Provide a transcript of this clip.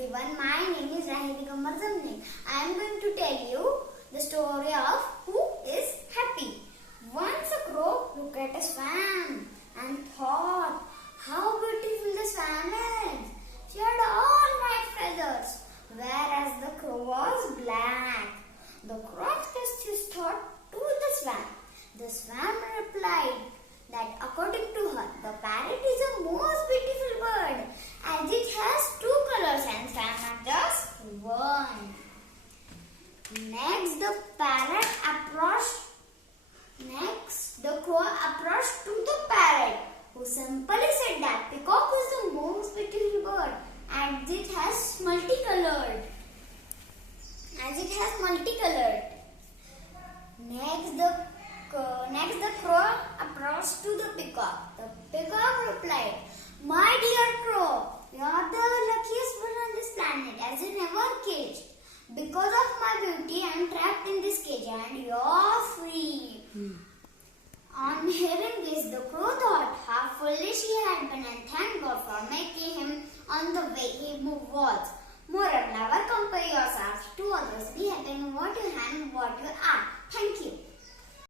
everyone, my name is Rahili Kamar Zamne. I am going to tell you the story of who is happy. Once a crow looked at a swan and thought, how beautiful the swan is. She had all white feathers, whereas the crow was black. The crow expressed his thought to the swan. The swan replied that according to her, the parrot is the most beautiful bird as it has two colors and swan not just one. Next, the crow approached to the parrot, who simply said that peacock is the most beautiful bird as it has multicolored. Next, the crow approached to the peacock. The peacock replied, "My dear crow, you are the luckiest bird on this planet as you never cage. Because of my beauty, I am trapped in this cage and you are free." On hearing this, the crow thought how foolish he had been and thanked God for making him on the way he was. Moreover, never compare yourself to others. Be happy in what you have and what you are. Thank you.